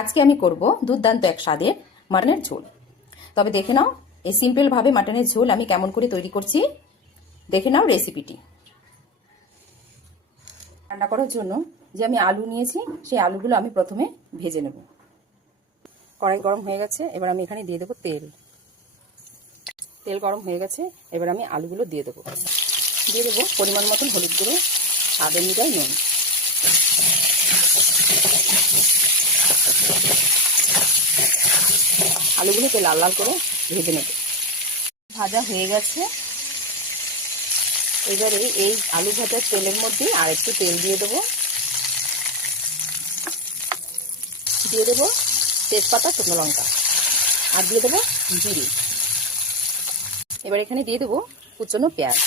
আজকে আমি করব দুর্দান্ত এক স্বাদের মাটনের ঝোল। তবে দেখে নাও এই সিম্পলভাবে মাটনের ঝোল আমি কেমন করে তৈরি করছি। দেখে নাও রেসিপিটি। রান্না করার জন্য যে আমি আলু নিয়েছি সেই আলুগুলো আমি প্রথমে ভেজে নেব। কড়াই গরম হয়ে গেছে, এবার আমি এখানে দিয়ে দেবো তেল। তেল গরম হয়ে গেছে, এবার আমি আলুগুলো দিয়ে দেবো। দিয়ে দেবো পরিমাণ মতন হলুদ গুঁড়ো, স্বাদ অনুযায়ী নুন। আলুগুলোকে লাল লাল করে ভেজে নেব। ভাজা হয়ে গেছে, এবারে এই আলু ভাজার তেলের মধ্যে আর একটু তেল দিয়ে দেবো। দিয়ে দেবো তেজপাতা, শুকনো লঙ্কা, আর দিয়ে দেবো জিরে। এবার এখানে দিয়ে দেবো কুচনো পেঁয়াজ।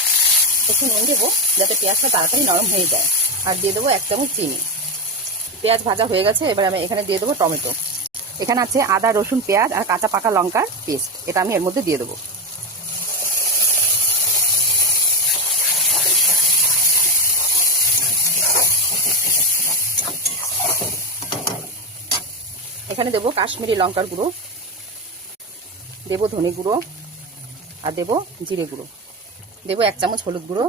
একটু নুন দেবো যাতে পেঁয়াজটা তাড়াতাড়ি নরম হয়ে যায়। আর দিয়ে দেবো 1 চামচ চিনি। পেঁয়াজ ভাজা হয়ে গেছে, এবার আমি এখানে দিয়ে দেবো টমেটো। এখানে আছে আদা, রসুন, পেঁয়াজ আর কাঁচা পাকা লঙ্কার পেস্ট, এটা আমি এর মধ্যে দিয়ে দেবো। এখানে দেবো কাশ্মীরি লঙ্কার গুঁড়ো, দেবো ধনে গুঁড়ো, আর দেবো জিরে গুঁড়ো, দেবো 1 চামচ হলুদ গুঁড়ো,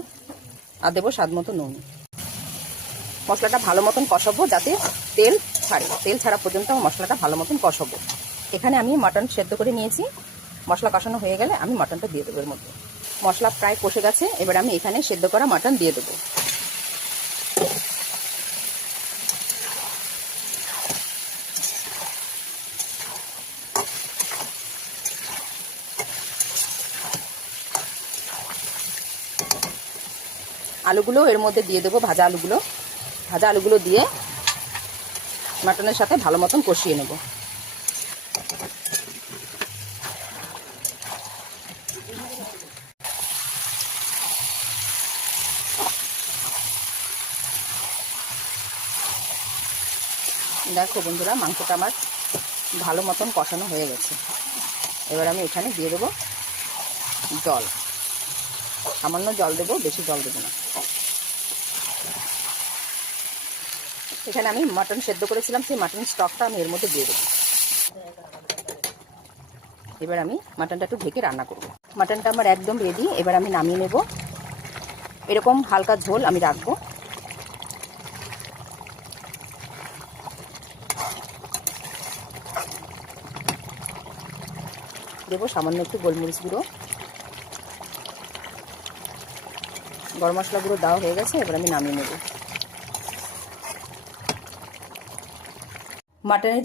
আর দেবো স্বাদ মতো নুন। মশলাটা ভালো মতন কষাবো যাতে তেল ছাড়ে। তেল ছাড়া পর্যন্ত মশলাটা ভালো মতন কষাবো। এখানে আমি মাটন সেদ্ধ করে নিয়েছি। মশলা কষানো হয়ে গেলে আমি মাটনটা দিয়ে দেবো এর মধ্যে। মশলা প্রায় কষে গেছে, এবার আমি এখানে সেদ্ধ করা মাটন দিয়ে দেবো। আলুগুলো এর মধ্যে দিয়ে দেবো, ভাজা আলুগুলো। ভাজা আলুগুলো দিয়ে মাটনের সাথে ভালো মতন কষিয়ে নেব। দেখো বন্ধুরা, মাংসটা আমার ভালো মতন কষানো হয়ে গেছে। এবার আমি এখানে দিয়ে দেবো জল। সামান্য জল দেবো, বেশি জল দেবো না। এখানে আমি মাটন সেদ্ধ করেছিলাম, সেই মাটনের স্টকটা আমি এর মধ্যে দিয়ে দেবো। এবার আমি মাটনটা একটু ঢেকে রান্না করব। মাটনটা আমার একদম রেডি, এবার আমি নামিয়ে নেব। এরকম হালকা ঝোল আমি রাখবো। দেবো সামান্য একটু গোলমরিচ গুঁড়ো। গরম মশলা গুঁড়ো দেওয়া হয়ে গেছে, এবার আমি নামিয়ে নেব। মাটনের